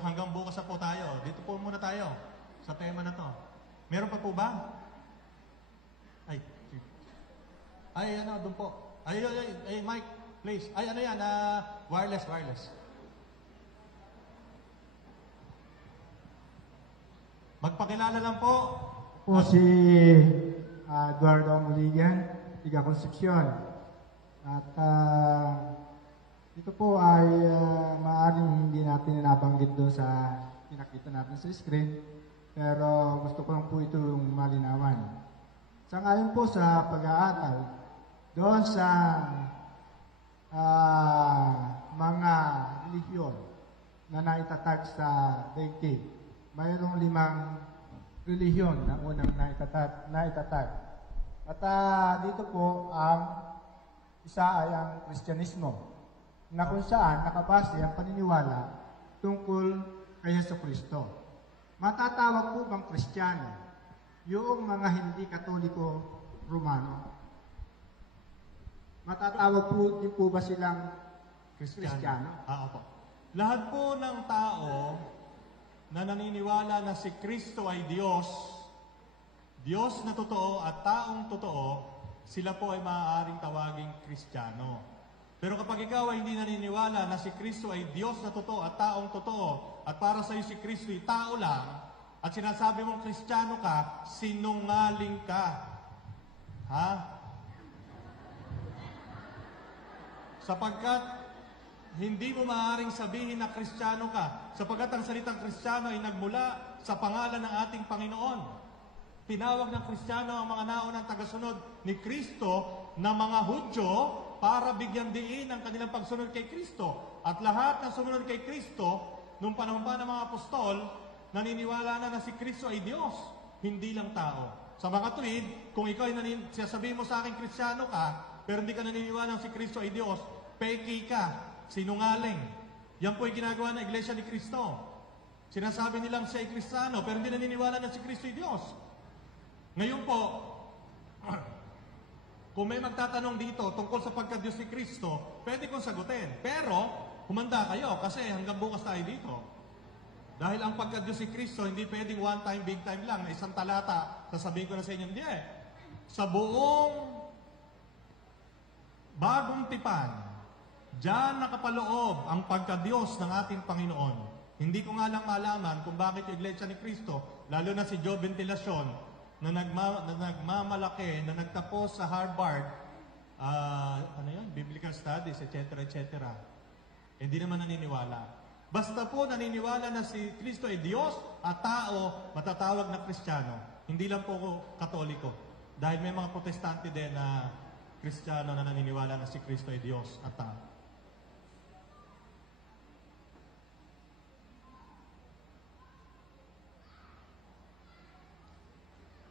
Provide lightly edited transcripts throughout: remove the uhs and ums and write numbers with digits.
hanggang bukas na po tayo. Dito po muna tayo sa tema na to. Meron pa po ba? Ano, doon po. Mike, please. Ano yan? Wireless. Magpakilala lang po. Po si Eduardo Muligan, tiga Concepcion. At ito po ay maaaring hindi natin nabanggit doon sa pinakita natin sa screen. Pero gusto ko lang po ito malinawan. Sangayon po sa pag-aatal, doon sa mga relihiyon na naitatag sa daigdig, mayroong 5 relihiyon na unang naitatag. At dito po ang isa ay ang Kristyanismo, na kung saan nakabase ang paniniwala tungkol kay Jesucristo. Matatawag po bang Kristiyano yung mga hindi Katoliko Romano? Matatawag po din po ba silang Kristiyano? Opo. Lahat po ng tao na naniniwala na si Kristo ay Diyos, Diyos na totoo at taong totoo, sila po ay maaaring tawaging Kristiyano. Pero kapag ikaw ay hindi naniniwala na si Kristo ay Diyos na totoo at taong totoo, at para sa iyo si Kristo ay tao lang, at sinasabi mong Kristiyano ka, sinungaling ka. Ha? Sapagkat hindi mo maaaring sabihin na Kristiyano ka, sapagkat ang salitang Kristiyano ay nagmula sa pangalan ng ating Panginoon. Tinawag ng Kristiyano ang mga naunang tagasunod ni Kristo na mga Hudyo para bigyan diin ang kanilang pagsunod kay Kristo. At lahat ng sumunod kay Kristo, nung panahon pa ng mga apostol, naniniwala na si Kristo ay Diyos, hindi lang tao. Sa mga tuwid, kung ikaw ay sasabihin mo sa akin Kristiyano ka, pero hindi ka naniniwala na si Kristo ay Diyos, peki ka, sinungaling. Yan po ay ginagawa ng Iglesia ni Kristo. Sinasabi nilang siya ay Kristiyano, pero hindi naniniwala na si Kristo ay Diyos. Ngayon po, kung may magtatanong dito tungkol sa pagka-Diyos ni Kristo, pwede kong sagutin. Pero, humanda kayo kasi hanggang bukas tayo dito. Dahil ang pagka-Diyos ni Kristo, hindi pwedeng one time, big time lang, na isang talata, sasabihin ko na sa inyo, hindi eh. Sa buong bagong tipan, diyan nakapaloob ang pagka-Diyos ng ating Panginoon. Hindi ko nga lang malaman kung bakit yung Iglesia ni Kristo, lalo na si Joe Ventilacion, na nagmamalaki, na nagtapos sa Harvard, Biblical Studies, etc. Hindi naman naniniwala. Basta po naniniwala na si Kristo ay Diyos at tao, matatawag na Kristiyano. Hindi lang po Katoliko. Dahil may mga Protestante din na Kristiyano na naniniwala na si Kristo ay Diyos at tao.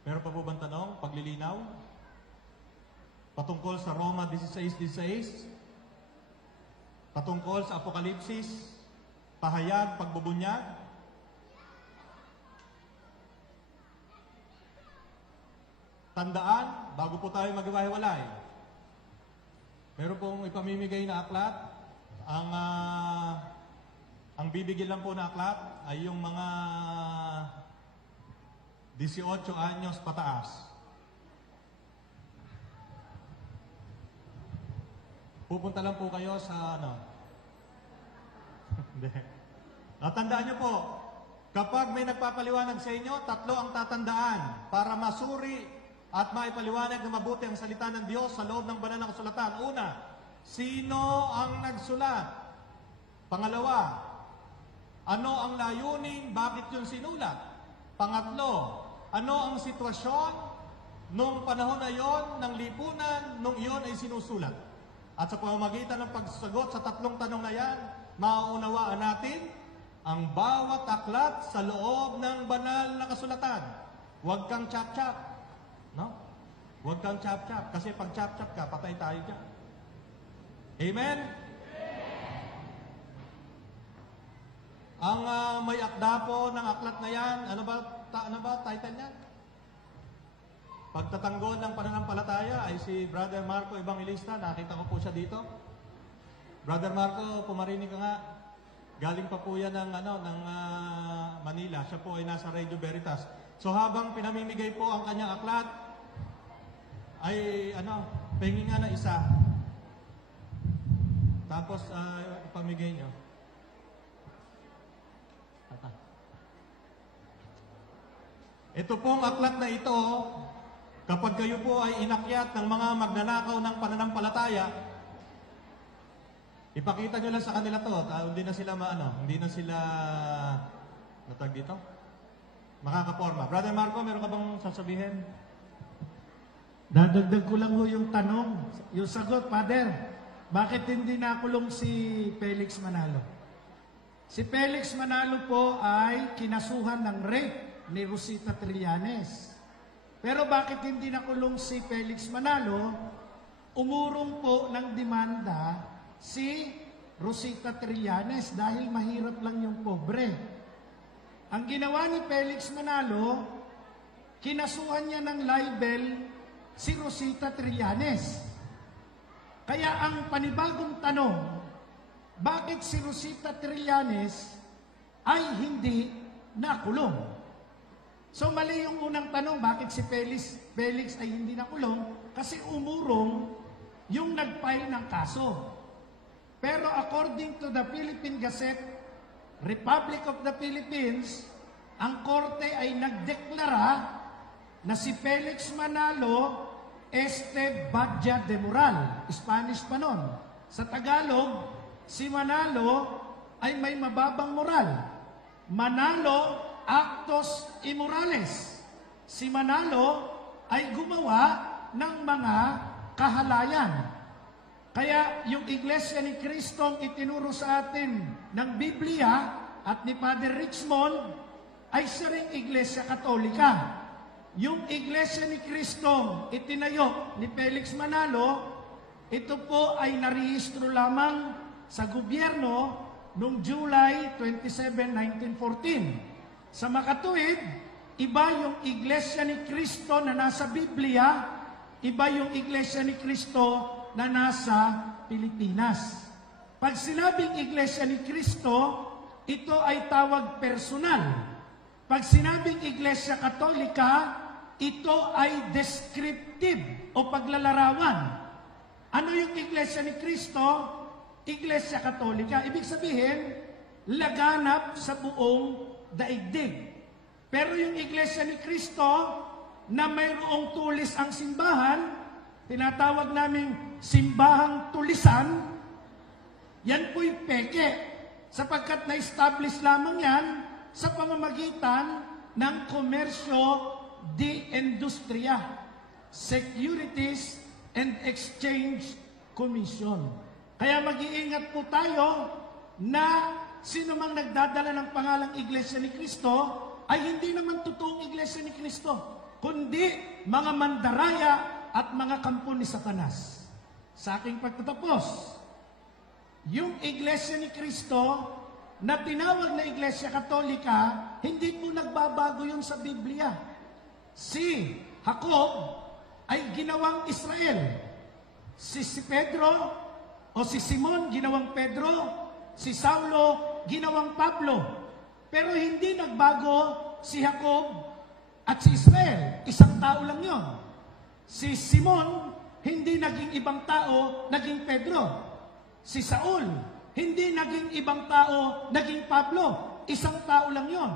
Meron pa po bang tanong? Paglilinaw? Patungkol sa Roma 16:16? Patungkol sa Apokalipsis? Pahayag, pagbubunyag? Tandaan, bago po tayo maghiwa-hiwalay, meron pong ipamimigay na aklat. Ang bibigyan lang po na aklat ay yung mga 18 anyos pataas. Pupunta lang po kayo sa Hindi. Tandaan nyo po, kapag may nagpapaliwanag sa inyo, 3 ang tatandaan para masuri at maipaliwanag na mabuti ang salita ng Diyos sa loob ng banal na kasulatan. Una, sino ang nagsulat? Pangalawa, ano ang layunin? Bakit yun sinulat? Pangatlo, ano ang sitwasyon nung panahon na yon ng lipunan nung iyon ay sinusulat? At sa pamamagitan ng pagsagot sa 3 tanong na yan, mauunawaan natin ang bawat aklat sa loob ng banal na kasulatan. Huwag kang chap-chap. No? Huwag kang chap-chap. Kasi pag chap-chap ka, patay tayo dyan. Amen? Ang may akda po ng aklat na yan, ano ba title niyan? Pagtatanggol ng pananampalataya ay si Brother Marco Evangelista. Nakita ko po siya dito. Brother Marco, pumarinig ka nga. Galing pa po yan ng Manila. Siya po ay nasa Radio Veritas. So habang pinamimigay po ang kanyang aklat, ay pengi nga na isa. Tapos pamigay nyo. Ito pong aklat na ito, kapag kayo po ay inakyat ng mga magnanakaw ng pananampalataya, ipakita nyo lang sa kanila to. Hindi na sila hindi na sila natag dito? Makakaporma. Brother Marco, meron ka bang sasabihin? Dadagdag ko lang ho yung tanong, yung sagot, Father. Bakit hindi nakulong si Felix Manalo? Si Felix Manalo po ay kinasuhan ng rape ni Rosita Trillanes. Pero bakit hindi nakulong si Felix Manalo? Umurong po ng demanda si Rosita Trillanes dahil mahirap lang yung pobre. Ang ginawa ni Felix Manalo, kinasuhan niya ng libel si Rosita Trillanes. Kaya ang panibagong tanong, bakit si Rosita Trillanes ay hindi nakulong? So mali yung unang tanong, bakit si Felix ay hindi nakulong? Kasi umurong yung nag-file ng kaso. Pero according to the Philippine Gazette, Republic of the Philippines, ang korte ay nagdeklara na si Felix Manalo este badya de moral. Spanish pa nun. Sa Tagalog, si Manalo ay may mababang moral. Manalo actos immorales. Si Manalo ay gumawa ng mga kahalayan. Kaya yung Iglesia ni Cristo ang itinuro sa atin ng Biblia at ni Father Richmond ay siya ring Iglesia Katolika. Yung Iglesia ni Cristo itinayo ni Felix Manalo, ito po ay narehistro lamang sa gobyerno noong July 27, 1914. Sa makatuwid, iba yung Iglesia ni Cristo na nasa Biblia, iba yung Iglesia ni Cristo na nasa Pilipinas. Pag sinabing Iglesia ni Cristo, ito ay tawag personal. Pag sinabing Iglesia Katolika, ito ay descriptive o paglalarawan. Ano yung Iglesia ni Cristo? Iglesia Katolika. Ibig sabihin, laganap sa buong daigdig. Pero yung Iglesia ni Cristo, na mayroong tulis ang simbahan, tinatawag naming simbahang tulisan, yan po'y peke, sapagkat na-establish lamang yan sa pamamagitan ng komersyo di industriya, Securities and Exchange Commission. Kaya mag-iingat po tayo na sino mang nagdadala ng pangalang Iglesia ni Cristo ay hindi naman totoong Iglesia ni Cristo, kundi mga mandaraya at mga kampo ni Satanas. Sa aking pagtatapos, yung Iglesia ni Cristo na tinawag na Iglesia Katolika, hindi po nagbabago yun sa Biblia. Si Jacob ay ginawang Israel. Si Pedro o si Simon ginawang Pedro. Si Saulo ginawang Pablo. Pero hindi nagbago si Jacob at si Israel. Isang tao lang yon. Si Simon hindi naging ibang tao, naging Pedro. Si Saul hindi naging ibang tao, naging Pablo. Isang tao lang yon.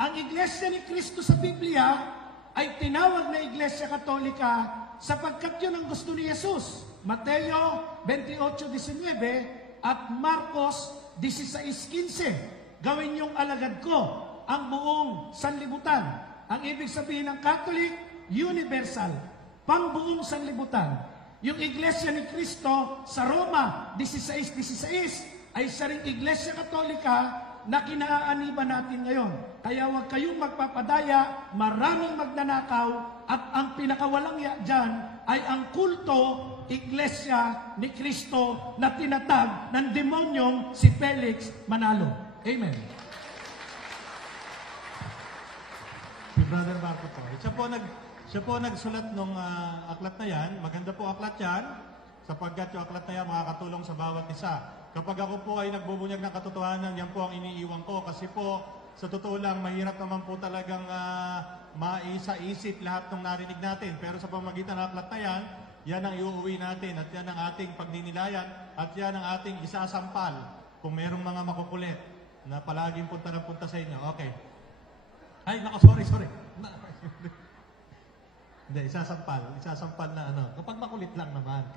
Ang Iglesia ni Cristo sa Biblia ay tinawag na Iglesia Katolika sapagkat yun ang gusto ni Jesus. Mateo 28:19 at Marcos 16:15. Gawin niyong alagad ko ang buong sanlibutan. Ang ibig sabihin ng Catholic, universal, pangbuong sanlibutan. Yung Iglesia ni Cristo sa Roma 16:16 ay siya ring Iglesia Katolika na kinaaaniban natin ngayon. Kaya huwag kayong magpapadaya, maraming magnanakaw, at ang pinakawalang dyan ay ang kulto, Iglesia ni Cristo na tinatag ng demonyong si Felix Manalo. Amen. Si Brother Marco po. Siya po nagsulat ng aklat na yan. Maganda po aklat yan, sapagkat yung aklat na yan makakatulong sa bawat isa. Kapag ako po ay nagbubunyag ng katotohanan, yan po ang iniiwan ko. Kasi po, sa totoo lang, mahirap naman po talagang maisa-isip lahat ng narinig natin. Pero sa pamagitan ng aklat na yan ang iuuwi natin at yan ang ating pagdinilayan at yan ang ating isasampal kung merong mga makukulit na palaging punta ng punta sa inyo. Okay. Ay, sorry. Hindi, isasampal na ano. Kapag makulit lang naman.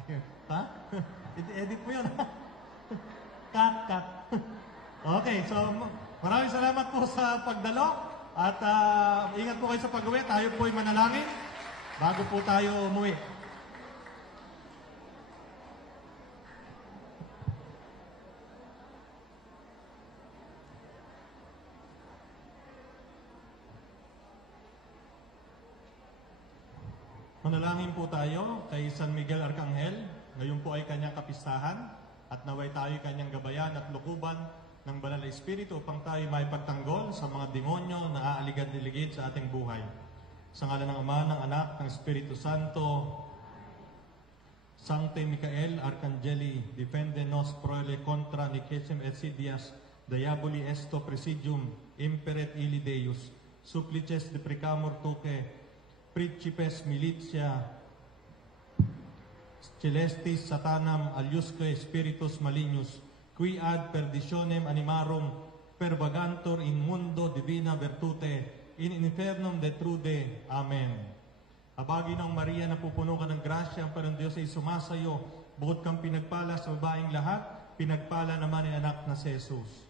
Ha? Edit mo yun. Cut. Okay, so maraming salamat po sa pagdalo at ingat po kayo sa pag-uwi. Tayo po ay manalangin bago po tayo umuwi. Manalangin po tayo kay San Miguel Arcangel. Ngayon po ay kanyang kapistahan at naway tayo kanyang gabayan at lukuban ng banal na Espiritu upang tayo may pagtanggol sa mga demonyo na aaligid-ligid sa ating buhay. Sa ngalan ng Ama, ng Anak, ng Espiritu Santo, Sancte Michael Arcangeli, defende nos proele contra nicesem et sidias, diaboli esto presidium, imperet illi Deus, supplices deprecamur tuque, Principes militia celestis satanam aliusque spiritus malignos, qui ad perditionem animarum pervagantur in mundo divina virtute, in infernum detrude. Amen. Habagi ng Maria na pupuno ka ng grasya, ang parang Diyos ay sumasayo, bukod kang pinagpala sa babaeng lahat, pinagpala naman ang anak na si Jesus.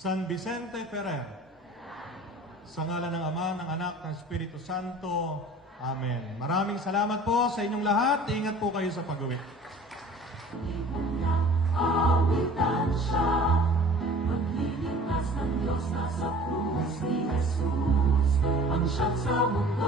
San Vicente Ferrer, sa ngalan ng Ama, ng Anak, ng Espiritu Santo. Amen. Maraming salamat po sa inyong lahat. Ingat po kayo sa pag-uwi. Awitan siya, magliligtas ng Diyos nasa krus ni Jesus, ang siyang sa mundo.